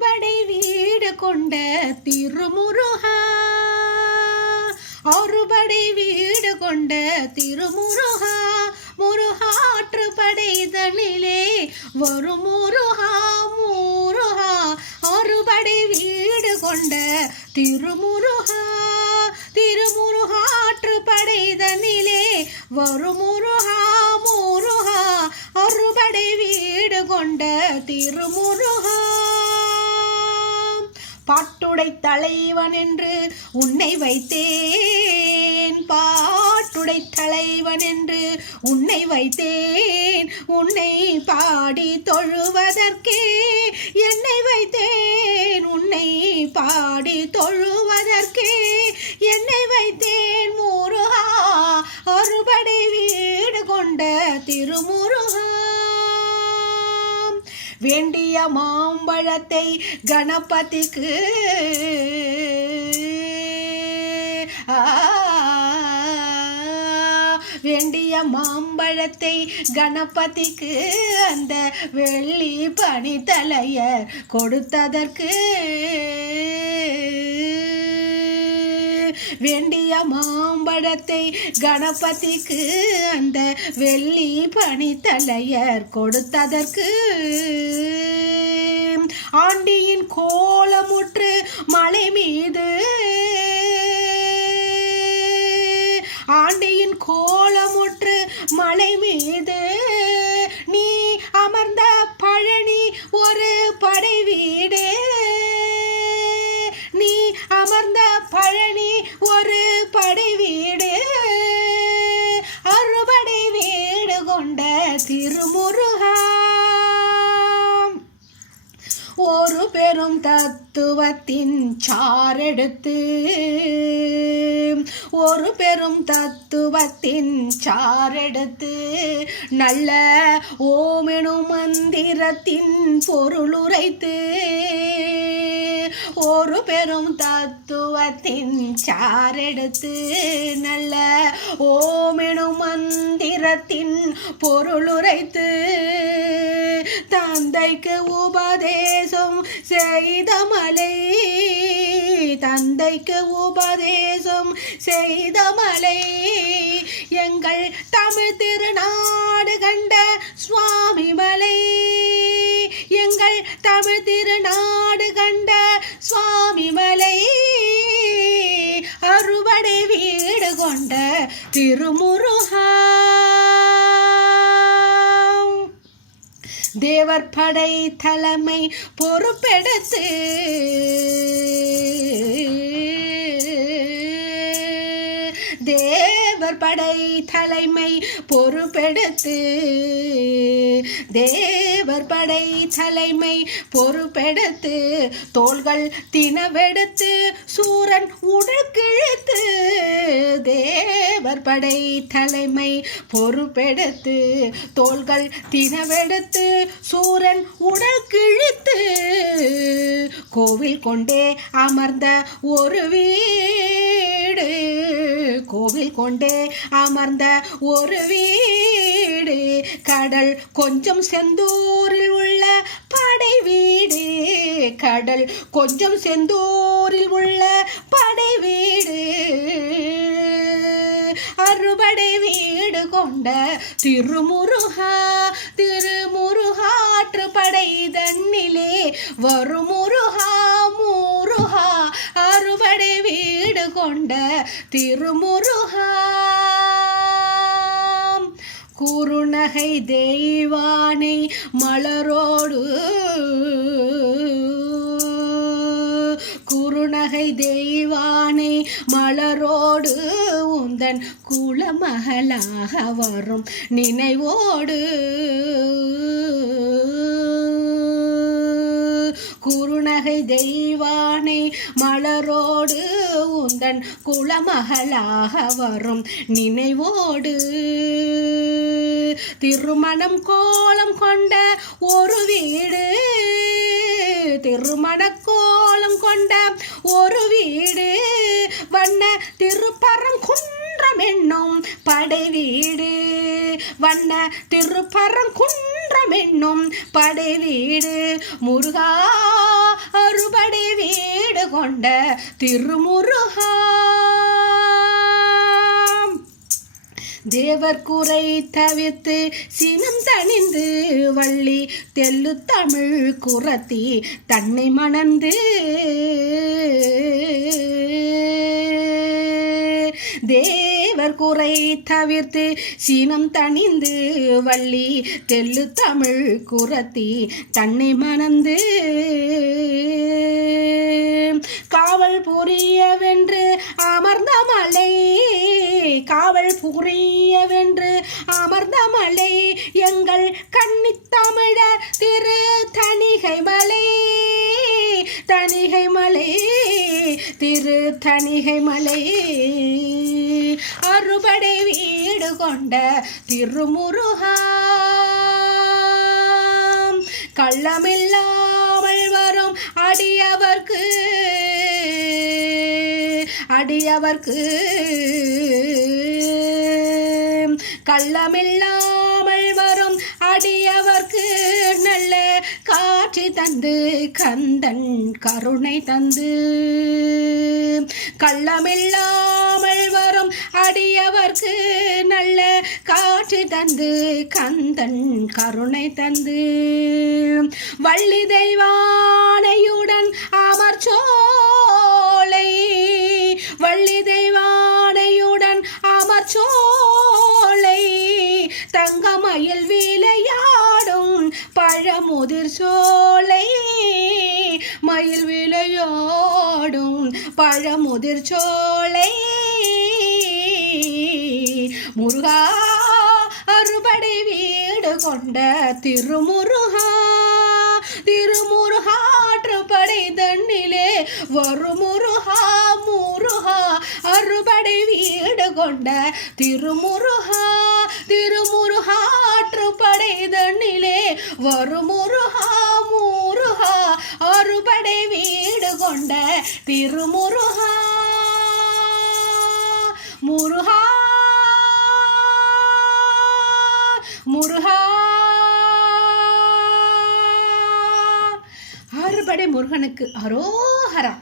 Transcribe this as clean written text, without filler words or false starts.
அறுபடை வீடு கொண்ட திருமுருகா, அறுபடை வீடு கொண்ட திருமுருகா, முருகாற்று படைதனிலே வரும் முருகா முருகா. அறுபடை வீடு கொண்ட திருமுருகா, திருமுருகாற்று படைதனிலே வரும் முருகா முருகா. அறுபடை வீடு கொண்ட திருமுருகா, பாட்டுடை தலைவன் என்று உன்னை வைத்தேன், பாட்டுடை தலைவன் என்று உன்னை வைத்தேன். உன்னை பாடி தொழுவதற்கே என்னை வைத்தேன், உன்னை பாடி தொழுவதற்கே என்னை வைத்தேன் முருகா. அறுபடை வீடு கொண்ட திருமுருகா, வேண்டிய மாம்பழத்தை கணபதிக்கு வேண்டிய மாம்பழத்தை கணபதிக்கு அந்த வெள்ளி பனித்தலையர் கொடுத்ததற்கு, வேண்டிய மாம்பழத்தை கணபதிக்கு அந்த வெள்ளி பனித்தலையர் கொடுத்ததற்கு, ஆண்டியின் கோலமுற்று மலை மீது, ஆண்டியின் கோலமுற்று மலை மீது நீ அமர்ந்த பழனி ஒரு படை வீடு, நீ அமர்ந்த பழனி ஒரு படை வீடு. அறுபடை வீடு கொண்ட திருமுருகா, ஒரு பெரும் தத்துவத்தின் சாரெடுத்து, ஒரு பெரும் தத்துவத்தின் சாரெடுத்து நல்ல ஓமெனும் மந்திரத்தின் பொருளுரைத்து, ஒரு பெரும் தத்துவத்தின் சாரெடுத்து நல்ல ஓமெனும் மந்திரத்தின் பொருளுரைத்து, தந்தைக்கு உபதேசம் செய்த மலை, தந்தைக்கு உபதேசம் செய்த மலை, எங்கள் தமிழ் திருநாடு கண்ட சுவாமி மலை, எங்கள் தமிழ் திருநாடு கண்ட சுவாமி மலை. அறுபடை வீடு கொண்ட திருமுருகா, தேவர் படை தலைமை பொறுப்பெடுத்து, தேவர் படை தலைமை பொறுப்பெடுத்து, தேவர் படை தலைமை பொறுப்பெடுத்து, தோள்கள் தினவெடுத்து சூரன் உடல் கிழித்து, தேவர் படை தலைமை பொறுப்பெடுத்து, தோள்கள் தினவெடுத்து சூரன் உடல் கிழித்து, கோவில் கொண்டே அமர்ந்த ஒரு வீடு, கோவில் கொண்டே அமர்ந்த ஒரு வீடு, கடல் கொஞ்சம் செந்தூரில் உள்ள படை வீடு, கடல் கொஞ்சம் செந்தூரில் உள்ள படை வீடு. அறுபடை வீடு கொண்ட திருமுருகா, திருமுருகாற்று படை தன்னிலே வரும் முருகா முருகா. அறுபடை வீடு கொண்ட திருமுருகா, குறுநகை தெய்வானை மலரோடு, குறுநகை தெய்வானை மலரோடு உந்தன் குலமகளாக வரும் நினைவோடு, குறுநகை தெய்வானை மலரோடு உந்தன் குலமகளாக வரும் நினைவோடு, திருமணம் கோலம் கொண்ட ஒரு வீடு, திருமண கோலம் கொண்ட ஒரு வீடு, வண்ண திருப்பரங்குன்றம் என்னும் படை வீடு, வண்ண திருப்பரங்குன்றம் என்னும் படை வீடு. முருகா கொண்ட திருமுருகா. தேவர் குறை தவிர்த்து சினம் தணிந்து வள்ளி தெல்லு தமிழ் குரத்தி தன்னை மணந்து தேவர் குறை தவிர்த்து சினம் தணிந்து வள்ளி தெல்லு தமிழ் குரத்தி தன்னை மணந்து காவல் புரியவென்று அமர்ந்த மலை காவல் புரியவென்று அமர்ந்த மலை எங்கள் கன்னித்தமிழர் திரு தணிகை மலை தணிகை மலை திரு தணிகை மலை அறுபடை வீடு கொண்ட திருமுருகா. கள்ளமில்லாமல் வரும் அடியவர்க்கு கள்ளமில்லாமல் வரும் அடியவர்க்கு நல்ல காட்சி தந்து கந்தன் கருணை தந்து கள்ளமில்லாமல் வரும் அடியவர்க்கு நல்ல காட்சி தந்து கந்தன் கருணை தந்து வள்ளி தெய்வானையுடன் அமர்ச்சோலை வள்ளி தெய்வானையுடன் அமர்ச்சோலை தங்கமயில் விளையாடும் பழமுதிர் சோலை மயில் விளையாடும் பழமுதிர் சோலை முருகா அறுபடை வீடு கொண்ட திருமுருகா. திருமுருகாற்றுப்படை தண்ணிலே வரும் முருகா முருகா அறுபடை வீடு கொண்ட திருமுருகா. திருமுருகாற்றுப்படை தண்ணிலே வரும் முருகா முருகா அறுபடை வீடு கொண்ட திருமுருகா. முருகா முருகா அறுபடை முருகனுக்கு அரோஹரா.